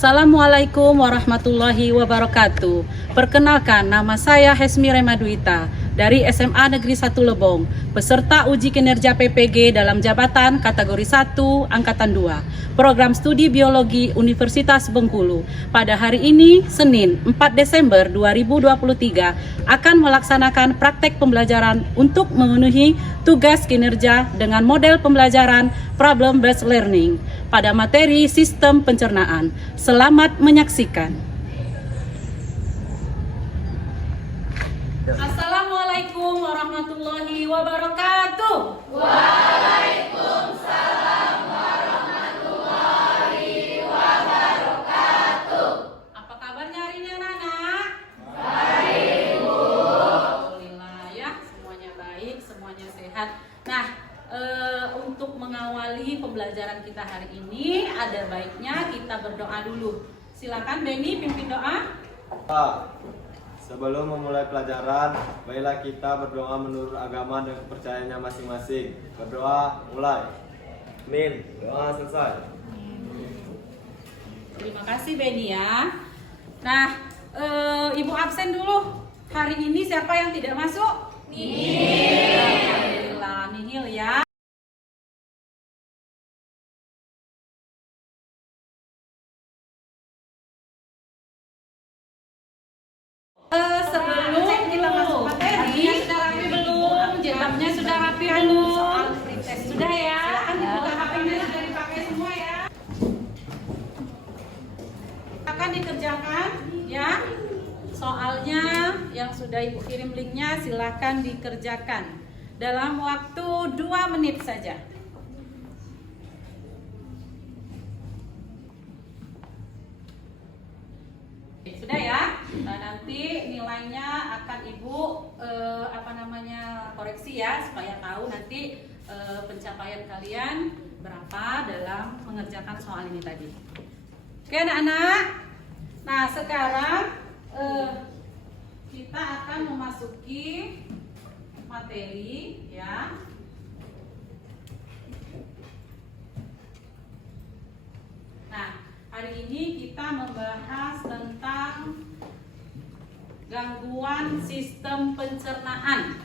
Assalamualaikum warahmatullahi wabarakatuh. Perkenalkan, nama saya Hesmi Remaduita dari SMA Negeri 1 Lebong, peserta uji kinerja PPG dalam jabatan kategori 1 Angkatan 2, Program Studi Biologi Universitas Bengkulu. Pada hari ini, Senin 4 Desember 2023, akan melaksanakan praktek pembelajaran untuk memenuhi tugas kinerja dengan model pembelajaran Problem Based Learning pada materi sistem pencernaan. Selamat menyaksikan. Assalamualaikum warahmatullahi wabarakatuh. Waalaikumsalam warahmatullahi wabarakatuh. Apa kabarnya hari ini anak-anak? Baik, Bu. Alhamdulillah ya, semuanya baik, semuanya sehat. Nah, untuk mengawali pembelajaran kita hari ini, ada baiknya kita berdoa dulu. Silakan Benny pimpin doa. Sebelum memulai pelajaran, baiklah kita berdoa menurut agama dan kepercayaannya masing-masing. Berdoa, mulai. Amin. Doa selesai. Terima kasih Benny ya. Nah, Ibu absen dulu. Hari ini siapa yang tidak masuk? Nihil. Alhamdulillah, nihil ya. Sebelum kita masuk materi, sudah rapi belum? Jilbabnya sudah rapi belum? Sudah ya? Kan dibuka HP-nya sudah dipakai semua ya? Akan dikerjakan ya. Soalnya yang sudah Ibu kirim linknya silakan dikerjakan dalam waktu 2 menit saja. Sudah ya. Nah, nanti nilainya akan Ibu koreksi ya, supaya tahu nanti pencapaian kalian berapa dalam mengerjakan soal ini tadi. Oke anak-anak. Nah, sekarang kita akan memasuki materi ya. Nah, hari ini kita membahas tentang gangguan sistem pencernaan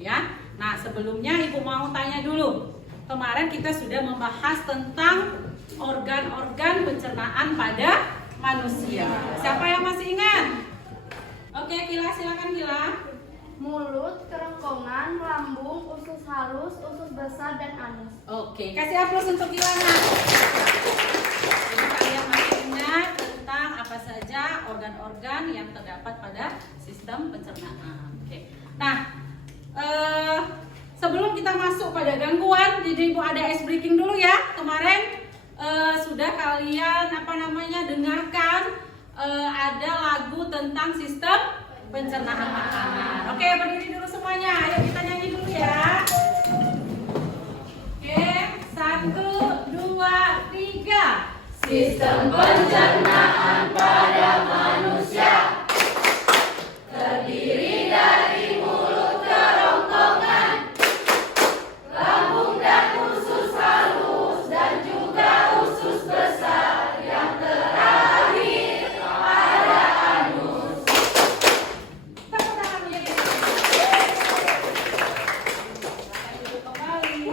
ya. Nah, sebelumnya Ibu mau tanya dulu. Kemarin kita sudah membahas tentang organ-organ pencernaan pada manusia. Siapa yang masih ingat? Oke, Kila, silakan Kila. Mulut, kerongkongan, lambung, usus halus, usus besar, dan anus. Oke, kasih aplaus untuk Kila. Jadi kalian masih ingat tentang apa saja organ-organ yang terdapat pada sistem pencernaan. Oke. Nah, sebelum kita masuk pada gangguan, jadi Ibu ada ice breaking dulu ya. Kemarin sudah kalian dengarkan ada lagu tentang sistem pencernaan makanan. Oke, berdiri dulu semuanya. Ayo kita nyanyi dulu ya. Oke, 1, 2, 3. Sistem pencernaan pada manusia terdiri dari mulut, kerongkongan, lambung dan usus halus, dan juga usus besar. Yang terakhir ada anus. Tepuk tangan ya. Kembali.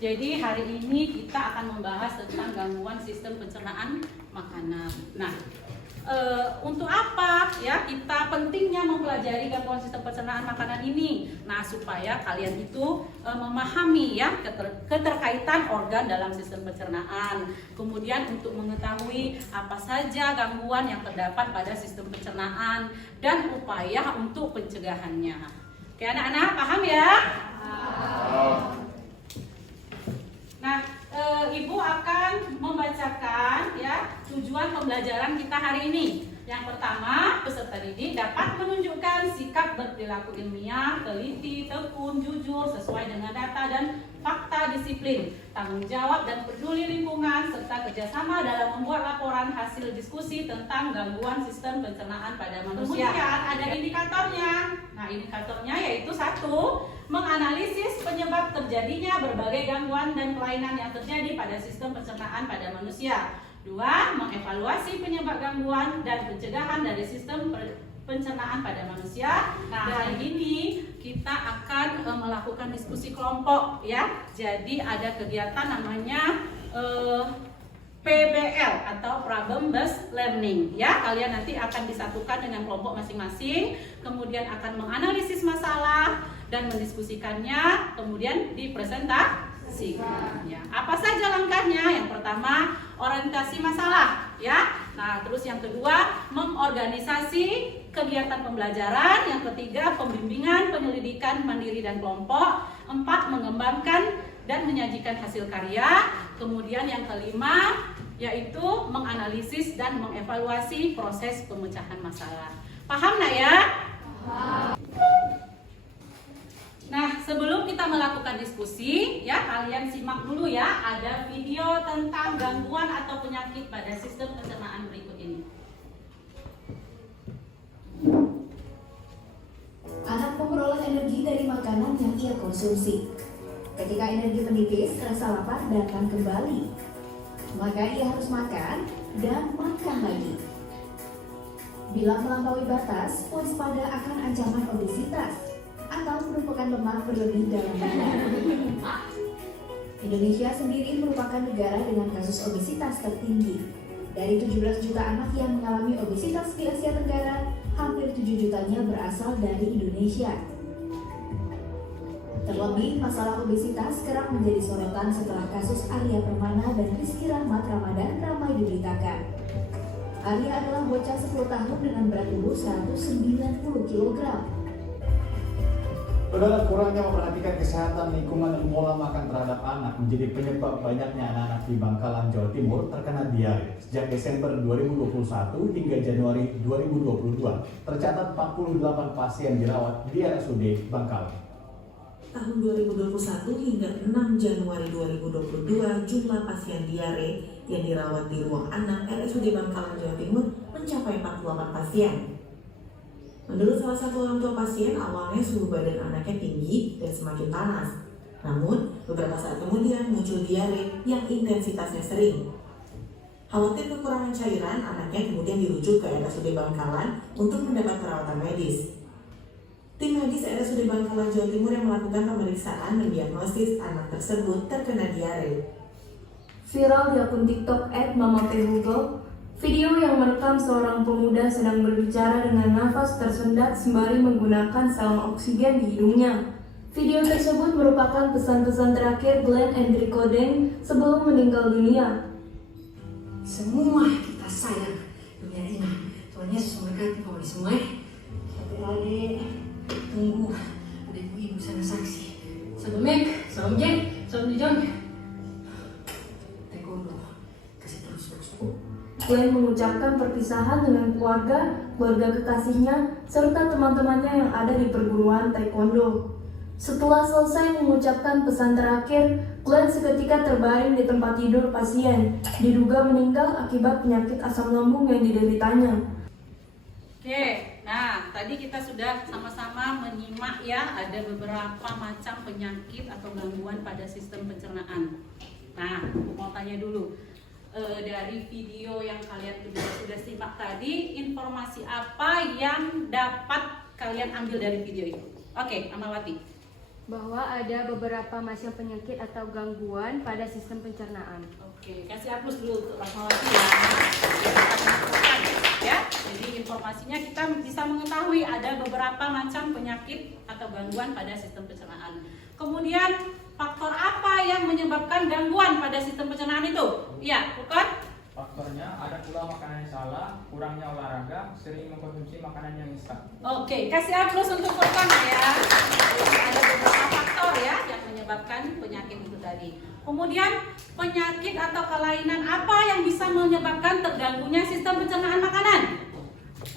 Jadi hari ini kita akan membahas tentang gangguan sistem pencernaan makanan. Nah, untuk apa ya kita pentingnya mempelajari gangguan sistem pencernaan makanan ini? Nah, supaya kalian itu memahami ya keterkaitan organ dalam sistem pencernaan. Kemudian untuk mengetahui apa saja gangguan yang terdapat pada sistem pencernaan dan upaya untuk pencegahannya. Oke, anak-anak paham ya? Nah, Ibu akan membacakan ya tujuan pembelajaran kita hari ini. Yang pertama, peserta didik dapat menunjukkan sikap berperilaku ilmiah, teliti, tekun, jujur, sesuai dengan data dan fakta, disiplin, tanggung jawab dan peduli lingkungan, serta kerjasama dalam membuat laporan hasil diskusi tentang gangguan sistem pencernaan pada manusia. Kemudian ada indikatornya. Nah, indikatornya yaitu 1, menganalisis penyebab terjadinya berbagai gangguan dan kelainan yang terjadi pada sistem pencernaan pada manusia. Dua, mengevaluasi penyebab gangguan dan pencegahan dari sistem pencernaan pada manusia. Nah, hari ini kita akan melakukan diskusi kelompok ya. Jadi ada kegiatan namanya PBL atau Problem Based Learning ya. Kalian nanti akan disatukan dengan kelompok masing-masing, kemudian akan menganalisis masalah dan mendiskusikannya, kemudian dipresentasikan ya. Apa saja langkahnya? Yang pertama, orientasi masalah ya. Nah, terus yang kedua, mengorganisasi kegiatan pembelajaran. Yang ketiga, pembimbingan, penyelidikan mandiri dan kelompok. Empat, mengembangkan dan menyajikan hasil karya. Kemudian yang kelima yaitu menganalisis dan mengevaluasi proses pemecahan masalah. Paham nggak ya? Paham. Nah, sebelum kita melakukan diskusi ya, kalian simak dulu ya, ada video tentang gangguan atau penyakit pada sistem pencernaan berikut ini. Anak memperoleh energi dari makanan yang ia konsumsi. Ketika energi menipis, rasa lapar datang kembali. Maka ia harus makan dan makan lagi. Bila melampaui batas, waspada akan ancaman obesitas atau penumpukan lemak berlebih dalam badan. Indonesia sendiri merupakan negara dengan kasus obesitas tertinggi. Dari 17 juta anak yang mengalami obesitas di Asia Tenggara, hampir 7 jutanya berasal dari Indonesia. Terlebih, masalah obesitas kerap menjadi sorotan setelah kasus Arya Permana dan Rizky Rahmat Ramadan ramai diberitakan. Arya adalah bocah 10 tahun dengan berat tubuh 190 kg. Saudara, kurangnya memperhatikan kesehatan lingkungan dan pola makan terhadap anak menjadi penyebab banyaknya anak-anak di Bangkalan, Jawa Timur terkena diare. Sejak Desember 2021 hingga Januari 2022, tercatat 48 pasien dirawat di RSUD Bangkalan. Tahun 2021 hingga 6 Januari 2022, jumlah pasien diare yang dirawat di ruang anak RSUD Bangkalan, Jawa Timur mencapai 48 pasien. Menurut salah satu orang tua pasien, awalnya suhu badan anaknya tinggi dan semakin panas. Namun, beberapa saat kemudian muncul diare yang intensitasnya sering. Khawatir kekurangan cairan, anaknya kemudian dirujuk ke RSUD Bangkalan untuk mendapat perawatan medis. Tim medis RSUD Bangkalan, Jawa Timur yang melakukan pemeriksaan mendiagnosis anak tersebut terkena diare. Viral di akun TikTok @mamapehugo, video yang merekam seorang pemuda sedang berbicara dengan nafas tersendat sembari menggunakan saung oksigen di hidungnya. Video tersebut merupakan pesan-pesan terakhir Glenn Enrico Deng sebelum meninggal dunia. Semua kita sayang dunia ini. Tuhan Yesus memberkati kamu semua. Adik-adik, tunggu ada ibu-ibu sana saksi. Salam Mek, salam Jen, salam Dijon. Taekwondo, kasih terus. Glenn mengucapkan perpisahan dengan keluarga kekasihnya, serta teman-temannya yang ada di perguruan taekwondo. Setelah selesai mengucapkan pesan terakhir, Glenn seketika terbaring di tempat tidur pasien, diduga meninggal akibat penyakit asam lambung yang dideritanya. Oke, nah tadi kita sudah sama-sama menyimak ya, ada beberapa macam penyakit atau gangguan pada sistem pencernaan. Nah, aku mau tanya dulu, dari video yang kalian sudah simak tadi, informasi apa yang dapat kalian ambil dari video itu? Oke, Amawati. Bahwa ada beberapa macam penyakit atau gangguan pada sistem pencernaan. Oke, kasih hapus dulu untuk Rahmawati ya. Jadi informasinya kita bisa mengetahui ada beberapa macam penyakit atau gangguan pada sistem pencernaan. Kemudian faktor apa yang menyebabkan gangguan pada sistem pencernaan itu? Iya, bukan? Faktornya ada pula makanan yang salah, kurangnya olahraga, sering mengkonsumsi makanan yang instan. Oke, kasih aplaus untuk Furkan ya. Ada beberapa faktor ya yang menyebabkan penyakit itu tadi. Kemudian penyakit atau kelainan apa yang bisa menyebabkan terganggunya sistem pencernaan makanan?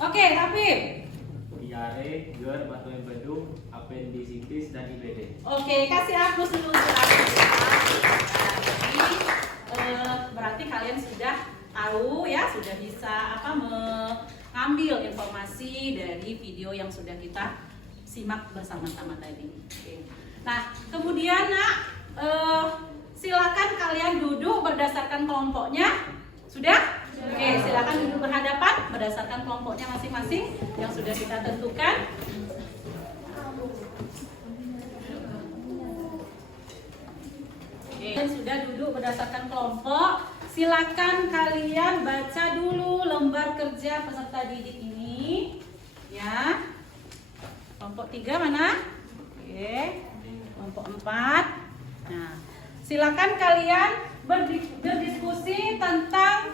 Oke, Rafif. Diare, GERD, batu empedu, apendisitis, dan IBD. Oke, kasih aplaus dulu untuk Rafif. Berarti kalian sudah tahu ya, sudah bisa mengambil informasi dari video yang sudah kita simak bersama-sama tadi. Oke. Nah, kemudian silakan kalian duduk berdasarkan kelompoknya. Sudah? Oke, silakan duduk berhadapan berdasarkan kelompoknya masing-masing yang sudah kita tentukan. Oke, sudah duduk berdasarkan kelompok. Silakan kalian baca dulu lembar kerja peserta didik ini, ya. Kelompok 3 mana? Oke, kelompok 4. Nah, silakan kalian berdiskusi tentang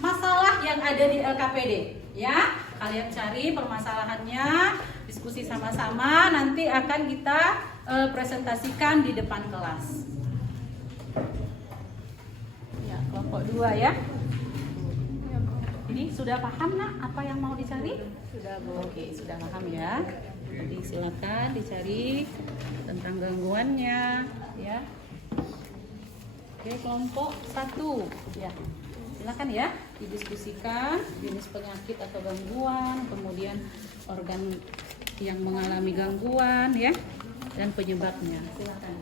masalah yang ada di LKPD, ya. Kalian cari permasalahannya, diskusi sama-sama, nanti akan kita presentasikan di depan kelas. Ya, kelompok 2 ya. Ini sudah paham nak apa yang mau dicari? Sudah, Bu. Oke, sudah paham ya. Jadi silakan dicari tentang gangguannya, ya. Oke, kelompok 1 ya. Silakan ya didiskusikan jenis penyakit atau gangguan, kemudian organ yang mengalami gangguan ya, dan penyebabnya. Silakan.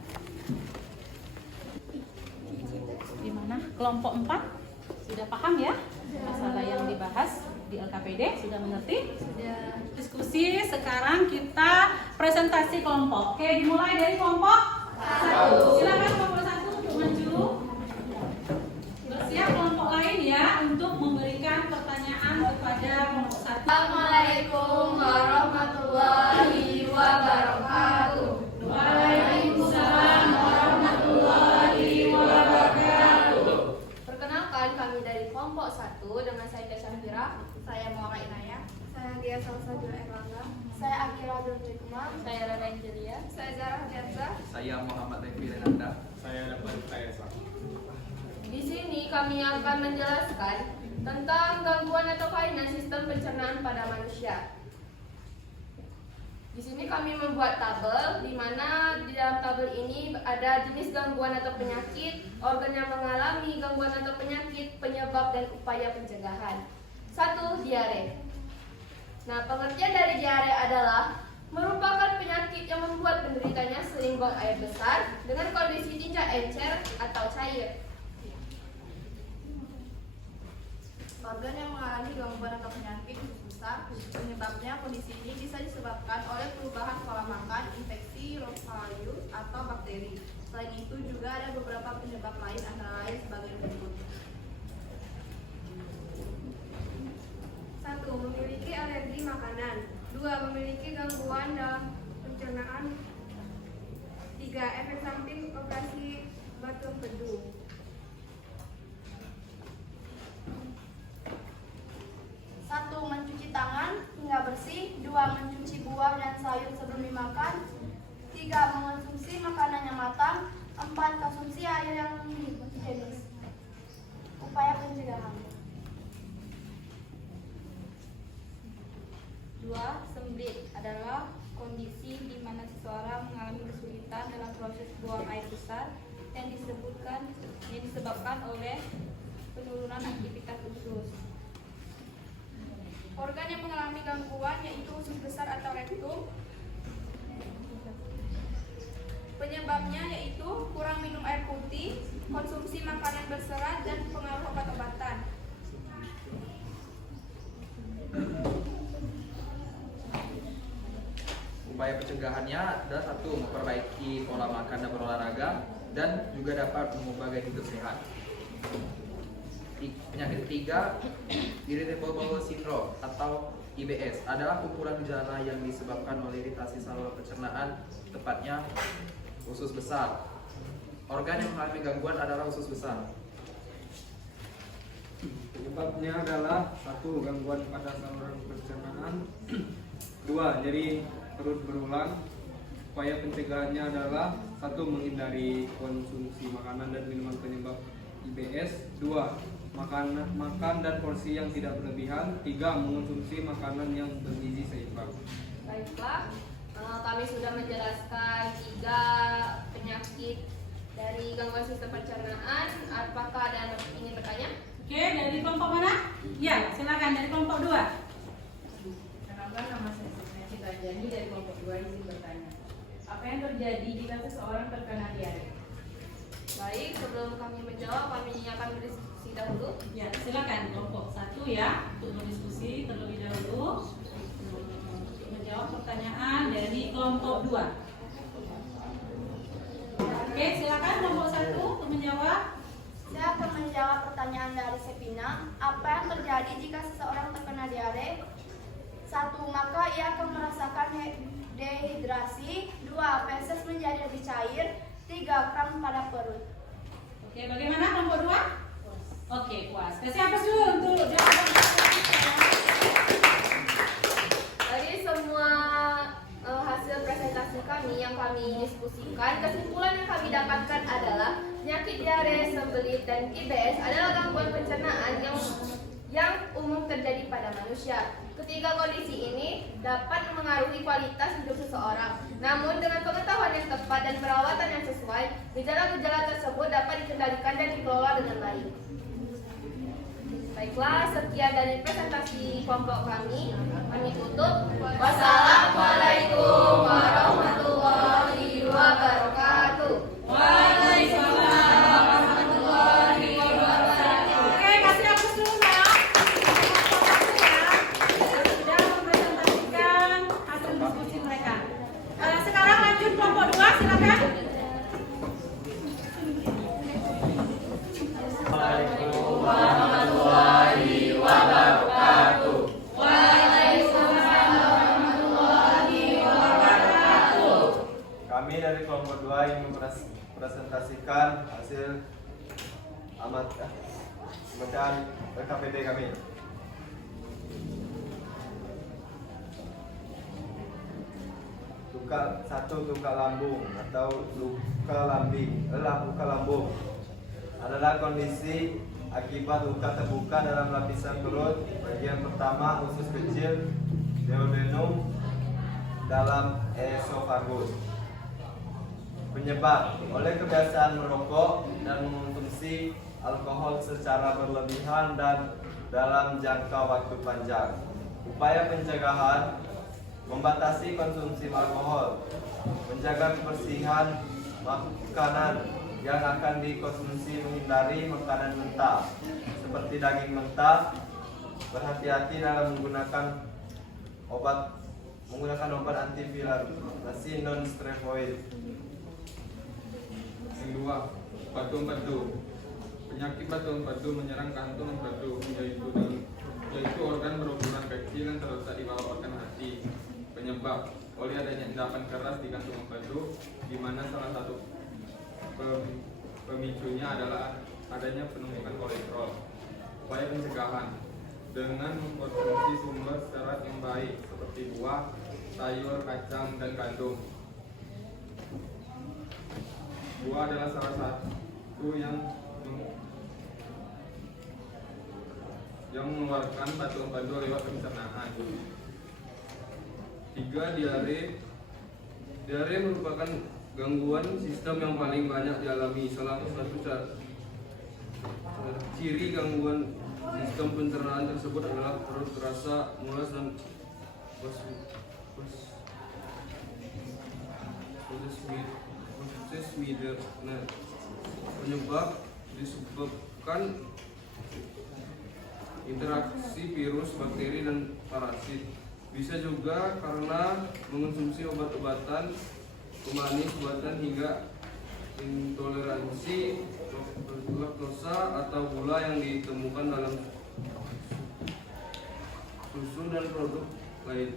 Di mana? Kelompok 4 sudah paham ya masalah yang dibahas di LKPD, sudah mengerti? Sudah. Diskusi, sekarang kita presentasi kelompok. Oke, dimulai dari kelompok 1. Silakan kelompok 1 untuk maju. Bersiap kelompok lain ya untuk memberikan pertanyaan kepada kelompok 1. Assalamualaikum warahmatullahi wabarakatuh. Waalaikumsalam warahmatullahi wabarakatuh. Perkenalkan, kami dari kelompok 1 dengan saya Syafira, saya Muara Inaya, saya Dia Salsa Jura Erlangga, saya Akira Abdul-Hikmah, saya Rada Angelia, saya Zara Hadiansa, Saya Muhammad Refi Renanda. Saya dapat Kaisa. Di sini kami akan menjelaskan tentang gangguan atau kelainan sistem pencernaan pada manusia. Di sini kami membuat tabel, di mana di dalam tabel ini ada jenis gangguan atau penyakit, organ yang mengalami gangguan atau penyakit, penyebab dan upaya pencegahan. 1. Diare. Nah, pengertian dari diare adalah merupakan penyakit yang membuat penderitanya sering buang air besar dengan kondisi tinja encer atau cair. Organ yang mengalami gangguan atau penyakit besar, penyebabnya kondisi ini bisa disebabkan oleh perubahan pola makan, infeksi, rotavirus atau bakteri. Selain itu juga ada beberapa penyebab lain antara lain sebagai berikut. 1. Memiliki alergi makanan. 2. Memiliki gangguan dalam pencernaan. 3. Efek samping operasi batu empedu. 1. Mencuci tangan hingga bersih. 2. Mencuci buah dan sayur sebelum dimakan. 3. Mengonsumsi makanan yang matang. 4. Konsumsi air yang higienis. Upaya pencegahan. 2. Semblit adalah kondisi di mana seseorang mengalami kesulitan dalam proses buang air besar yang disebabkan oleh penurunan aktivitas usus. Organ yang mengalami gangguan yaitu usus besar atau rektum. Penyebabnya yaitu kurang minum air putih, konsumsi makanan berserat, dan pengaruh obat-obatan. Upaya pencegahannya adalah 1. Memperbaiki pola makan dan berolahraga, dan juga dapat mengubah gaya hidup sehat. Penyakit ketiga, Irritable Bowel Syndrome atau IBS, adalah kumpulan gejala yang disebabkan oleh iritasi saluran pencernaan, tepatnya usus besar. Organ yang mengalami gangguan adalah usus besar. Penyebabnya adalah 1. Gangguan pada saluran pencernaan. 2. Nyeri perut berulang. Upaya pencegahannya adalah 1. Menghindari konsumsi makanan dan minuman penyebab IBS. 2. Makan dan porsi yang tidak berlebihan. 3. Mengonsumsi makanan yang bergizi seimbang. Baiklah, kami sudah menjelaskan 3 penyakit dari gangguan sistem pencernaan. Apakah ada yang ingin bertanya? Oke, dari kelompok mana? Ya, silakan dari kelompok 2. Kenalkan, nama saya Cita Jani dari kelompok 2 izin bertanya. Apa yang terjadi jika seseorang terkena diare? Baik. Baik, sebelum kami menjawab, kami akan berdiskusi dahulu. Ya, silakan kelompok 1 ya untuk berdiskusi terlebih dahulu untuk menjawab pertanyaan dari kelompok 2. Oke, silakan kelompok 1 untuk menjawab. Saya akan menjawab pertanyaan dari Sepina. Apa yang terjadi jika seseorang terkena diare? 1. Maka ia akan merasakan dehidrasi. 2. Feses menjadi lebih cair. 3. Kram pada perut. Oke, bagaimana kelompok 2? Oke, puas. Kasih apa dulu untuk jawaban? Dari semua hasil presentasi kami yang kami diskusikan, kesimpulan yang kami dapatkan adalah penyakit diare, sembelit, dan IBS adalah gangguan pencernaan yang umum terjadi pada manusia. Ketiga kondisi ini dapat mengaruhi kualitas hidup seseorang. Namun dengan pengetahuan yang tepat dan perawatan yang sesuai, gejala-gejala tersebut dapat dikendalikan dan dikelola dengan baik. Baiklah, sekian dari presentasi kelompok kami. Kami tutup. Wassalamualaikum warahmatullahi wabarakatuh. Waalaikumsalam warahmatullahi wabarakatuh. Oke, kasih aku dulu ya. Sudah mempresentasikan hasil diskusi mereka. Sekarang lanjut kelompok 2, silakan. Kami dari kelompok 2 ingin mempresentasikan hasil bacaan KPD kami. Luka lambung atau luka lambung adalah kondisi akibat luka terbuka dalam lapisan perut bagian pertama usus kecil duodenum dalam esofagus. Penyebab oleh kebiasaan merokok dan mengonsumsi alkohol secara berlebihan dan dalam jangka waktu panjang. Upaya pencegahan: membatasi konsumsi alkohol, menjaga kebersihan makanan yang akan dikonsumsi, menghindari makanan mentah seperti daging mentah, berhati-hati dalam menggunakan obat antiviral non steroid. Yang 2, batu empedu. Penyakit batu empedu menyerang kantung empedu, yaitu organ berukuran kecil yang terletak di bawah organ hati. Penyebab oleh adanya endapan keras di kantung empedu, di mana salah satu pemicunya adalah adanya penumpukan kolesterol. Upaya pencegahan dengan mengkonsumsi sumber serat yang baik seperti buah, sayur, kacang, dan gandum. Buah adalah salah satu yang mengeluarkan batu empedu lewat pencernaan. 3. Diare. Diare merupakan gangguan sistem yang paling banyak dialami. Salah satu ciri gangguan sistem pencernaan tersebut adalah perut terasa mulas dan penyebab disebabkan interaksi virus, bakteri, dan parasit. Bisa juga karena mengonsumsi obat-obatan pemanis buatan hingga intoleransi laktosa atau gula yang ditemukan dalam susu dan produk lain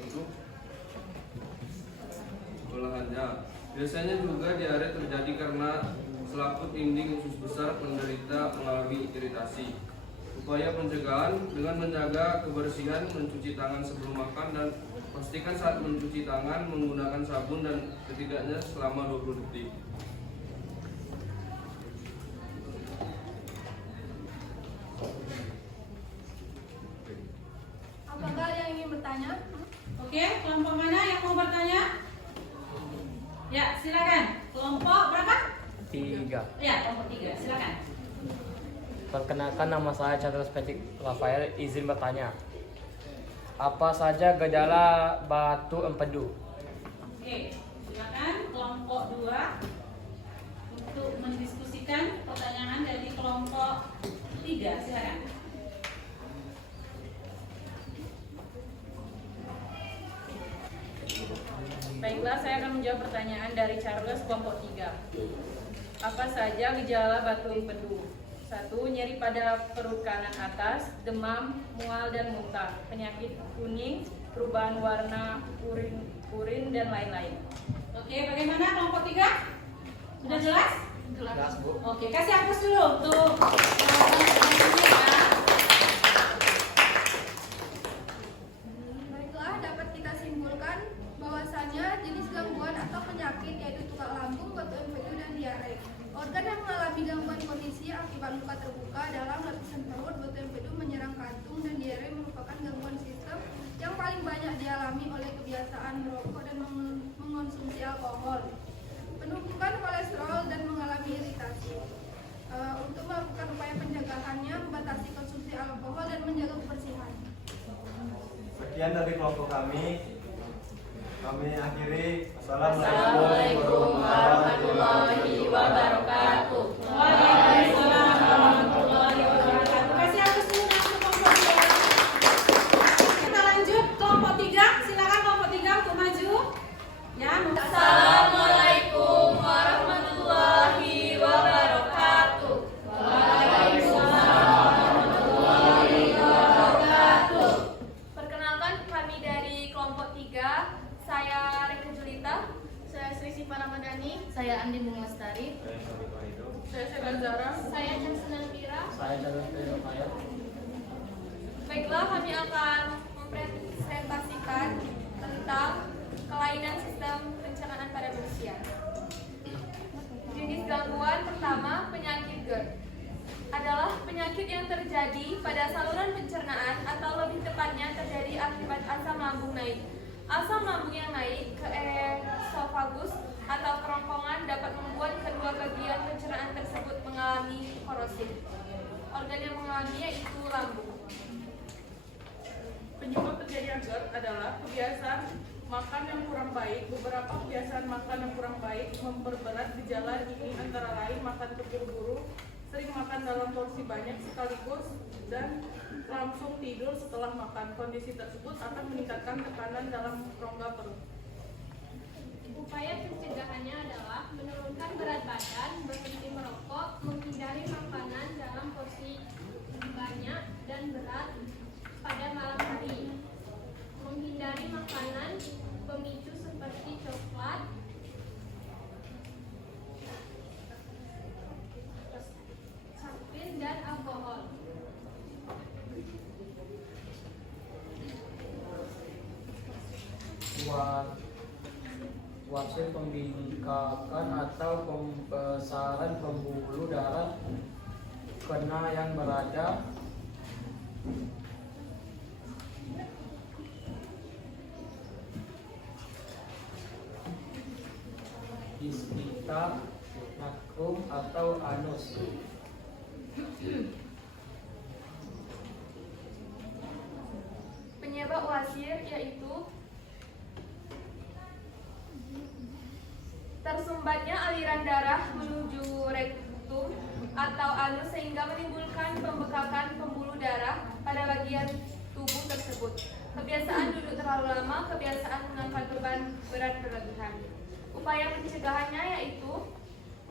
untuk olahannya. Biasanya juga diare terjadi karena selaput dinding usus besar mengalami iritasi. Upaya pencegahan dengan menjaga kebersihan, mencuci tangan sebelum makan, dan pastikan saat mencuci tangan menggunakan sabun dan setidaknya selama 20 detik. Apakah ada yang ingin bertanya? Oke, kelompok mana yang mau bertanya? Ya, silakan. Kelompok berapa? 3. Ya, kelompok 3. Silakan. Perkenalkan, nama saya Chandra Spetik Rafael. Izin bertanya, apa saja gejala batu empedu? Oke, silakan kelompok 2. menjawab pertanyaan dari Charles kelompok 3. Apa saja gejala batuk empedu? 1. Nyeri pada perut kanan atas, demam, mual dan muntah, penyakit kuning, perubahan warna urin dan lain-lain. Oke, bagaimana kelompok 3? Sudah jelas? Jelas, Bu. Oke, kasih hapus dulu untuk Baiklah, dapat kita simpulkan bahwasanya jenis gangguan atau penyakit yaitu tukak lambung, batuk empedu, dan diare. Organ yang mengalami gangguan kondisi akibat luka terbuka dalam lapisan perut, batuk empedu menyerang kantung, dan diare merupakan gangguan sistem yang paling banyak dialami oleh kebiasaan merokok dan mengonsumsi alkohol, penumpukan kolesterol, dan mengalami iritasi. Untuk melakukan upaya pencegahannya, membatasi konsumsi alkohol dan menjaga kebersihan. Sekian dari kelompok kami. Kami akhiri. Assalamualaikum warahmatullahi wabarakatuh. Waalaikumsalam warahmatullahi wabarakatuh. Kasih hapus dulu untuk kelompok 2. Kita lanjut kelompok 3. Silakan kelompok 3 untuk maju. Ya. Assalamualaikum warahmatullahi wabarakatuh. Perkenalkan, kami dari kelompok 3. Saya Reka Julita. Saya Sri Siva Ramadhani. Saya Andi Bung Lestari. Saya Segan Zara. Saya Jasmine Elvira. Saya Charles Rafael. Baiklah, kami akan mempresentasikan tentang kelainan sistem pencernaan pada manusia. Jenis gangguan pertama, penyakit GERD, adalah penyakit yang terjadi pada saluran pencernaan atau lebih tepatnya terjadi akibat asam lambung naik. Asam lambung yang naik ke esofagus atau kerongkongan dapat membuat kedua bagian pencernaan tersebut mengalami korosi. Organ yang mengalaminya itu lambung. Penyebab terjadinya GERD adalah kebiasaan makan yang kurang baik. Beberapa kebiasaan makan yang kurang baik memperberat gejala ini, antara lain makan terburu-buru, sering makan dalam porsi banyak sekaligus, dan langsung tidur setelah makan. Kondisi tersebut akan meningkatkan tekanan dalam rongga perut. Upaya pencegahannya adalah menurunkan berat badan, berhenti merokok, menghindari makanan dalam porsi banyak dan berat pada malam hari, menghindari makanan pemicu seperti coklat, kafein, dan alkohol. Wasit pembingkakan atau pembesaran pembuluh darah kena yang berada di sekitar nakrum atau anus. Penyebab wasir yaitu tersumbatnya aliran darah menuju rektum atau anus sehingga menimbulkan pembekakan pembuluh darah pada bagian tubuh tersebut. Kebiasaan duduk terlalu lama, kebiasaan mengangkat beban berat berlebihan. Upaya pencegahannya yaitu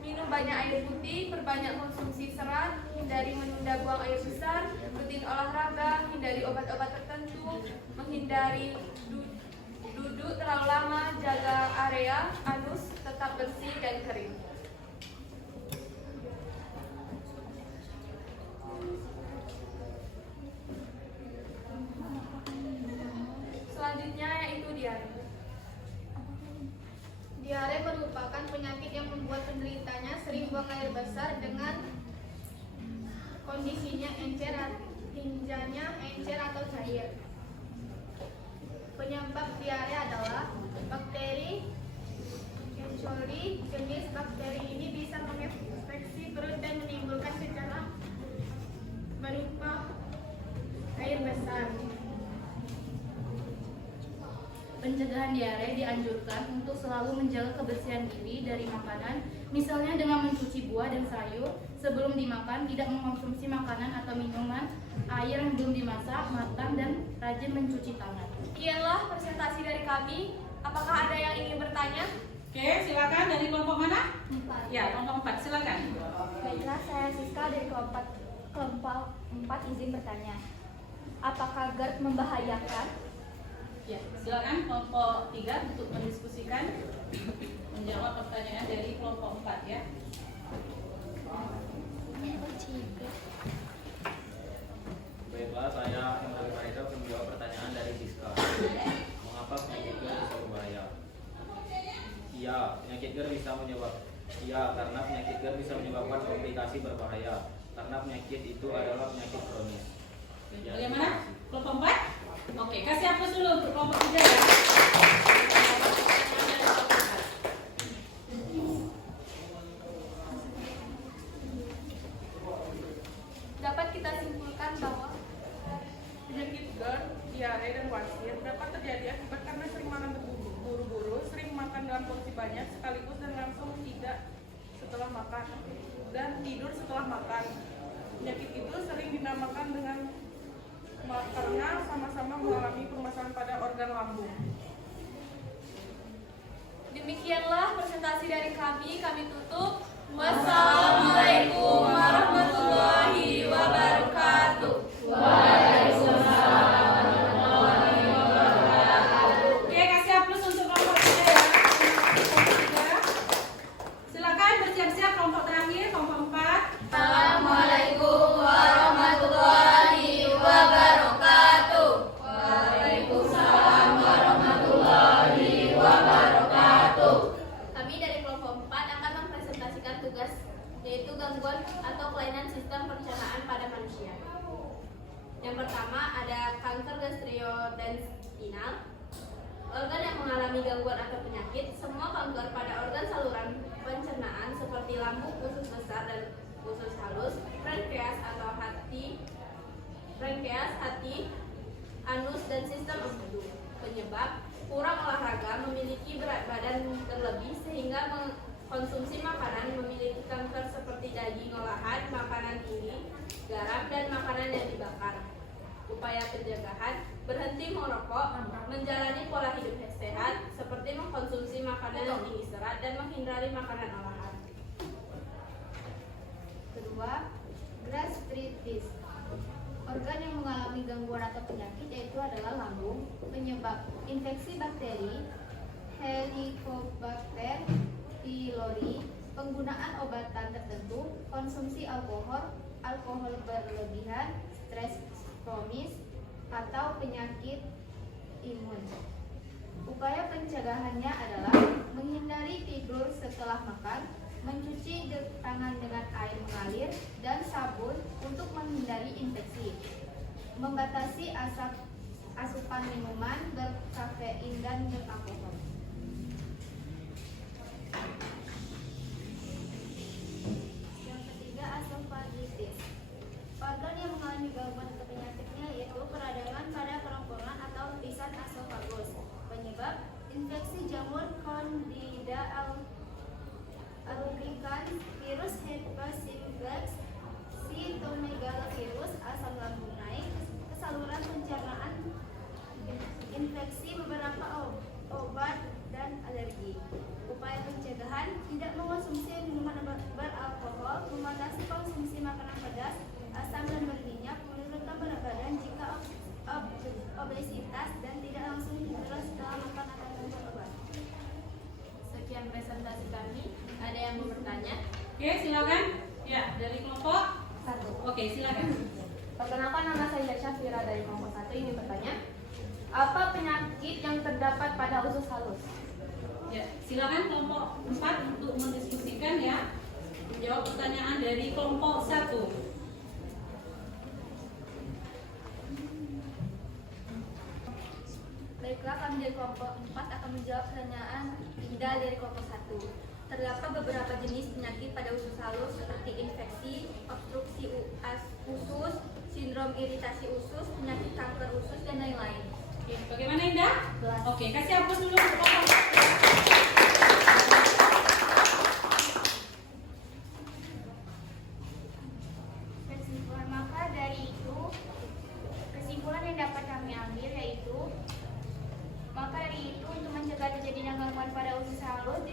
minum banyak air putih, perbanyak konsumsi serat, hindari menunda buang air besar, rutin olahraga, hindari obat-obat tertentu, menghindari duduk terlalu lama, jaga area anus tetap bersih dan kering. Selanjutnya yaitu diare. Diare merupakan penyakit yang membuat penderitanya sering buang air besar dengan kondisinya encer, tinjanya encer atau cair. Penyebab diare adalah bakteri E. coli. Jenis bakteri ini bisa menginfeksi perut dan menimbulkan gejala berupa air besar. Pencegahan diare dianjurkan untuk selalu menjaga kebersihan diri dari makanan, misalnya dengan mencuci buah dan sayur sebelum dimakan, tidak mengkonsumsi makanan atau minuman, air yang belum dimasak, matang, dan rajin mencuci tangan. Sekianlah presentasi dari kami. Apakah ada yang ingin bertanya? Oke, silakan dari kelompok mana? 4. Ya, kelompok 4, silakan. Baiklah, saya Siska dari kelompok 4 izin bertanya. Apakah GERD membahayakan? Ya, silakan kelompok 3 untuk mendiskusikan, menjawab pertanyaan dari kelompok 4 ya. Baiklah, saya Hendra Farida menjawab pertanyaan dari Siska. Mengapa penyakit GERD bisa berbahaya? Iya, penyakit GERD bisa karena penyakit GERD bisa menyebabkan komplikasi berbahaya. Karena penyakit itu adalah penyakit kronis. Ya, Bagaimana? Kelompok 4? Oke, kasih hapus dulu untuk kelompok 3 ya. Dapat kita simpulkan bahwa penyakit GERD, diare, dan wasir dapat terjadi akibat karena sering makan berburu-buru, sering makan dalam porsi banyak sekaligus dan langsung tidak setelah makan, dan tidur setelah makan. Penyakit itu sering dinamakan dengan karena sama-sama mengalami permasalahan pada organ lambung. Demikianlah presentasi dari kami tutup. Wassalamualaikum warahmatullahi wabarakatuh. Oke, kasih hapus untuk kelompok 3 ya. Silakan bersiap-siap kelompok terakhir, kelompok 4. Assalamualaikum warahmatullahi wabarakatuh. Waalaikumsalam warahmatullahi wabarakatuh. Kami dari kelompok 4 akan mempresentasikan tugas, yaitu gangguan atau kelainan sistem pencernaan pada manusia. Yang pertama ada kanker gastrointestinal. Organ yang mengalami gangguan atau penyakit, semua kanker pada organ saluran pencernaan seperti lambung, usus besar dan usus halus, hati, anus, dan sistem empedu. Penyebab kurang olahraga, memiliki berat badan berlebih sehingga mengkonsumsi makanan memiliki kanker seperti daging olahan, makanan tinggi garam, dan makanan yang dibakar. Upaya pencegahan: berhenti merokok, menjalani pola hidup sehat seperti mengkonsumsi makanan yang tinggi serat dan menghindari makanan olahan. Kedua, gastritis. Organ yang mengalami gangguan atau penyakit yaitu adalah lambung. Penyebab: infeksi bakteri Helicobacter pylori, penggunaan obatan tertentu, konsumsi alkohol berlebihan, stres kronis, atau penyakit imun. Upaya pencegahannya adalah menghindari tidur setelah makan, mencuci tangan dengan air mengalir dan sabun untuk menghindari infeksi, membatasi asupan minuman berkafein dan beralkohol. Yang ketiga, esofagitis. Organ yang mengalami gangguan atau penyakitnya yaitu peradangan pada kerongkongan atau lapisan esofagus. Penyebab: infeksi jamur Candida albicans, virus Herpes simplex, cytomegalovirus, asam lambung naik, saluran pencernaan, infeksi beberapa obat, dan alergi. Upaya pencegahan: tidak mengonsumsi minuman beralkohol, membatasi konsumsi makanan pedas, asam dan berminyak, menurunkan berat badan jika obesitas, dan tidak langsung tidur setelah makan atau minum obat. Sekian presentasi kami. Ada yang mau bertanya? Oke, silakan. Ya, dari kelompok 1. Oke, silakan. Perkenalkan, nama saya Syafira dari kelompok 1 ini bertanya. Apa penyakit yang terdapat pada usus halus? Ya, silakan kelompok 4 untuk mendiskusikan ya. Menjawab pertanyaan dari kelompok 1. Baiklah, kami dari kelompok 4 akan menjawab pertanyaan Ida dari kelompok 1. Terdapat beberapa jenis penyakit pada usus halus seperti infeksi, obstruksi usus, sindrom iritasi usus, penyakit kanker usus, dan lain-lain. Oke, bagaimana Indah? Oke, kasih hapus dulu untuk kelompok 1. Maka dari itu, kesimpulan yang dapat kami ambil yaitu, untuk mencegah terjadinya gangguan pada usus halus,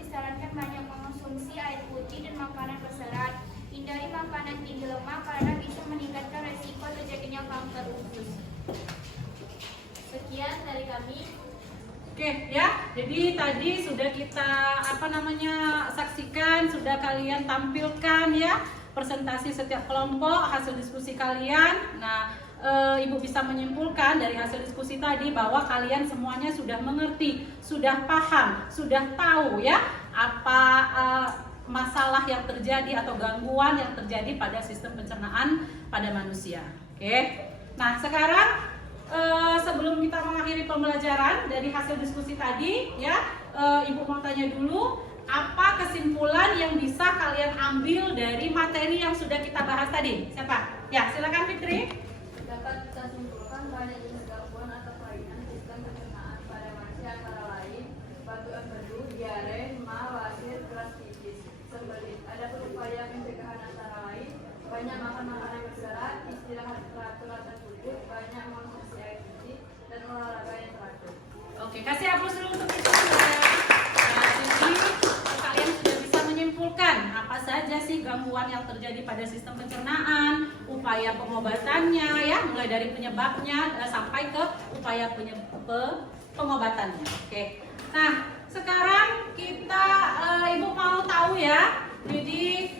menjelma karena bisa meningkatkan resiko terjadinya kanker usus. Sekian dari kami. Oke ya, jadi tadi sudah kita saksikan, sudah kalian tampilkan ya presentasi setiap kelompok, hasil diskusi kalian. Nah, Ibu bisa menyimpulkan dari hasil diskusi tadi bahwa kalian semuanya sudah mengerti, sudah paham, sudah tahu ya apa masalah yang terjadi atau gangguan yang terjadi pada sistem pencernaan pada manusia. Oke. Nah, sekarang sebelum kita mengakhiri pembelajaran dari hasil diskusi tadi ya, Ibu mau tanya dulu, apa kesimpulan yang bisa kalian ambil dari materi yang sudah kita bahas tadi? Siapa? Ya, silakan Fitri. Dapat kita simpulkan banyak jenis gangguan atau kelainan sistem pencernaan pada manusia antara lain batu empedu, diare, ma, wasir, keras pipis, sembelit. Ada upaya pencegahan antara lain banyak makan makanan berserat, istirahat teratur tubuh, banyak mengonsumsi air putih, dan olahraga yang teratur. Oke, kasih aplaus dulu untuk itu ya. Nah, jadi kalian sudah bisa menyimpulkan apa saja sih gangguan yang terjadi pada sistem pencernaan, upaya pengobatannya ya, mulai dari penyebabnya sampai ke upaya pengobatannya. Oke. Nah, sekarang kita Ibu mau tahu ya. Jadi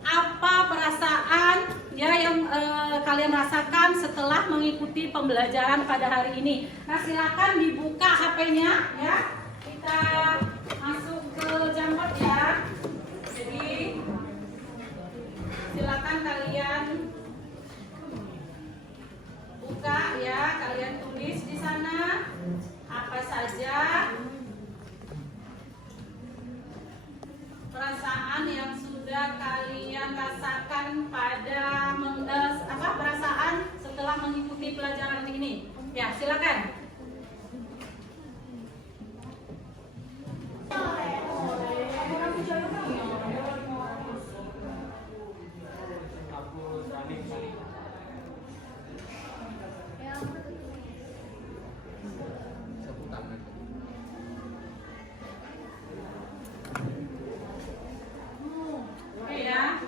apa perasaan ya yang kalian rasakan setelah mengikuti pembelajaran pada hari ini? Nah, silakan dibuka HP-nya ya. Kita masuk ke Jamboard ya. Jadi silakan kalian buka ya, kalian tulis di sana apa saja perasaan yang sudah kalian rasakan pada perasaan setelah mengikuti pelajaran ini. Ya, silakan. Oke ya.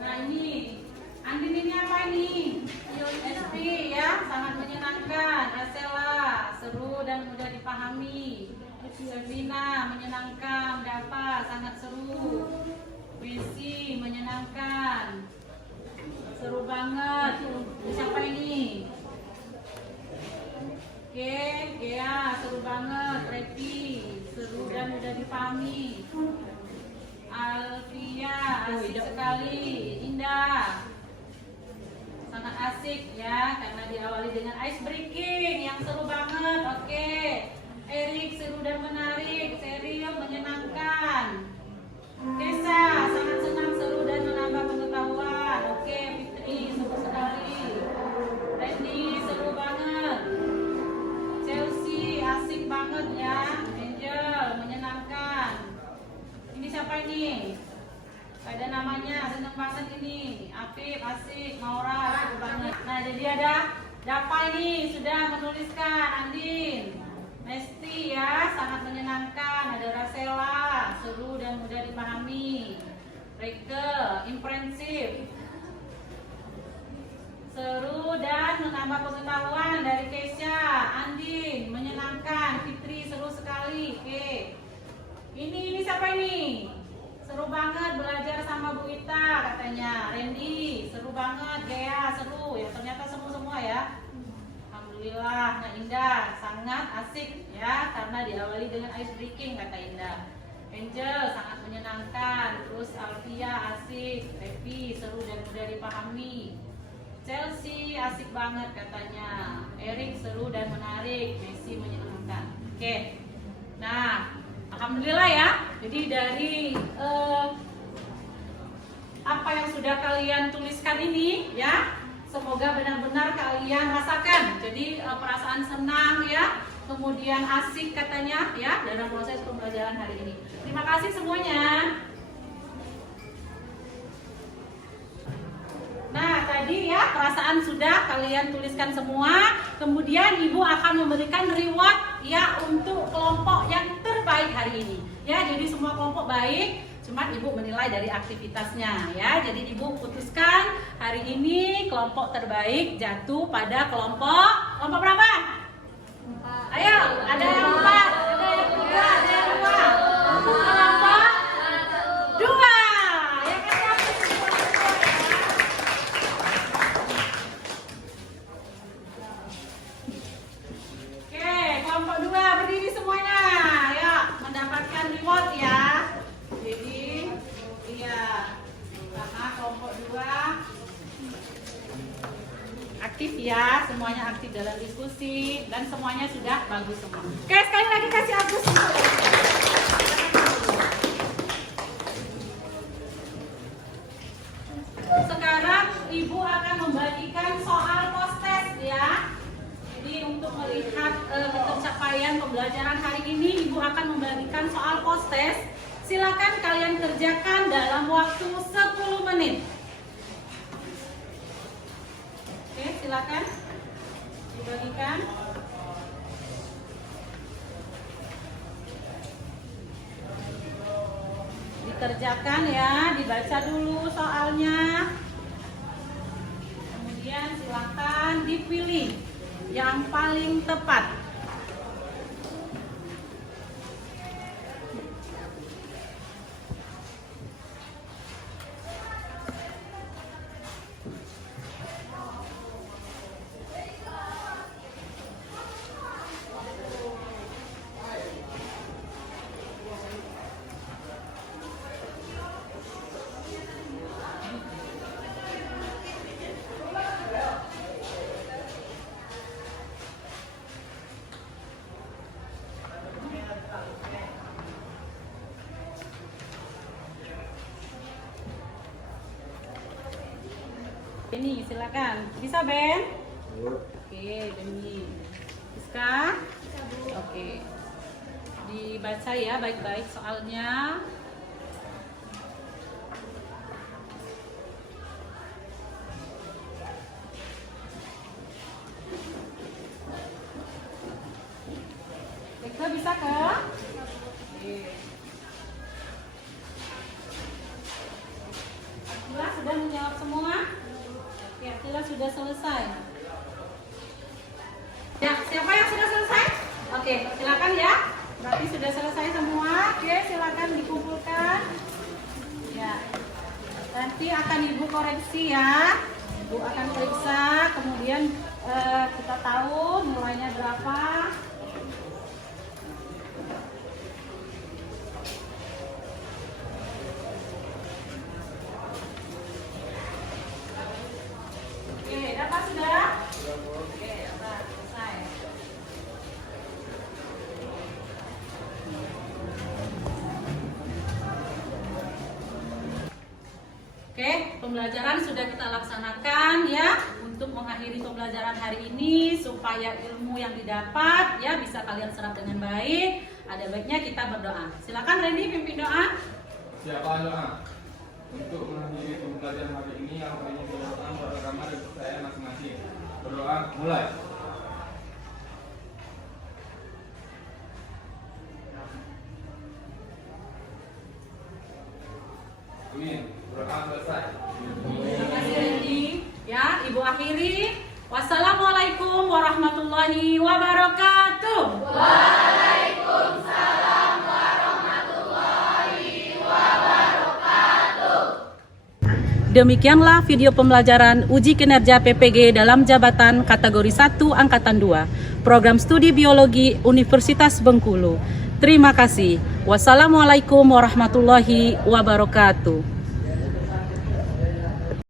Nah, ini Andin ini apa ini? SP ya, sangat menyenangkan. Asela, seru dan mudah dipahami. Sevina, menyenangkan. Dava, sangat seru. Wisi, menyenangkan. Seru banget. Siapa ini? Oke, Gea, seru banget. Reti, seru dan mudah dipahami. Alfia, asik sekali. Indah, sangat asik ya, karena diawali dengan ice breaking yang seru banget. Oke. Erik, seru dan menarik. Serius, menyenangkan. Kesa, sangat senang, seru dan menambah pengetahuan. Oke. Fitri, seru sekali. Randy, seru banget. Chelsea, asik banget ya. Angel, menyenangkan. Ini siapa ini? Ada namanya, seneng banget ini. Afif, asik. Maura, seru banget. Nah, jadi ada Dapa ini sudah menuliskan. Andin, Nesti ya, sangat menyenangkan. Ada Rasela, seru dan mudah dipahami. Reke, imprensif, seru dan menambah pengetahuan. Dari Kesha, Andin, menyenangkan. Fitri, seru sekali. Oke. Ini siapa ini? Seru banget belajar sama Bu Ita katanya. Randy, seru banget. Gea, seru. Ya, ternyata semua ya. Alhamdulillah. Nah, Indah, sangat asik ya, karena diawali dengan ice breaking kata Indah. Angel, sangat menyenangkan. Terus Alfia, asik. Revi, seru dan mudah dipahami. Chelsea, asik banget katanya. Erik, seru dan menarik. Messi, menyenangkan. Oke. Nah, alhamdulillah ya. Jadi dari apa yang sudah kalian tuliskan ini ya, semoga benar-benar kalian rasakan. Jadi perasaan senang ya, kemudian asik katanya ya dalam proses pembelajaran hari ini. Terima kasih semuanya. Nah, tadi ya perasaan sudah kalian tuliskan semua. Kemudian Ibu akan memberikan reward ya untuk kelompok yang terbaik hari ini. Ya, jadi semua kelompok baik Cuma Ibu menilai dari aktivitasnya ya. Jadi Ibu putuskan hari ini kelompok terbaik jatuh pada kelompok berapa? Ayo, ada yang 4, ada yang 3, ada yang 2. Kelompok 2. Ya kan? Oke, kelompok 2 berdiri semuanya. Ya, mendapatkan reward ya. Jadi, iya, karena kelompok 2 aktif ya, semuanya aktif dalam diskusi dan semuanya sudah bagus semua. Oke, sekali lagi kasih Agus. Sekarang Ibu akan membagikan soal post-test ya. Jadi untuk melihat pencapaian pembelajaran hari ini, Ibu akan membagikan soal post-test. Silakan kalian kerjakan dalam waktu 10 menit. Oke, silakan dibagikan. Dikerjakan ya, dibaca dulu soalnya. Kemudian silakan dipilih yang paling tepat. Ini silakan. Bisa Ben? Oke, Demi. Siska? Oke. Dibaca ya baik-baik soalnya. Eka bisa kah? Oke. Akila sudah menjawab semua? Ya, Akila sudah selesai. Ya, siapa yang sudah selesai? Oke, silakan ya. Berarti sudah selesai semua. Oke, silakan dikumpulkan. Ya. Nanti akan Ibu koreksi ya. Ibu akan periksa, kemudian kita tahu nilainya berapa. Oke, dapat sudah? Oke, dapat. Selesai. Oke, pembelajaran sudah kita laksanakan ya. Untuk mengakhiri pembelajaran hari ini supaya ilmu yang didapat ya bisa kalian serap dengan baik. Ada baiknya kita berdoa. Silakan Randy pimpin doa. Siapa doa? Untuk mengakhiri pembelajaran hari ini yang hanya dilakukan beragama dan percaya masing-masing. Berdoa, mulai. Amin. Berdoa selesai. Terima kasih Randy. Ya, Ibu akhiri. Wassalamualaikum warahmatullahi wabarakatuh. Waalaikumsalam warahmatullahi wabarakatuh. Demikianlah video pembelajaran uji kinerja PPG dalam jabatan kategori 1 Angkatan 2 Program Studi Biologi Universitas Bengkulu. Terima kasih. Wassalamualaikum warahmatullahi wabarakatuh.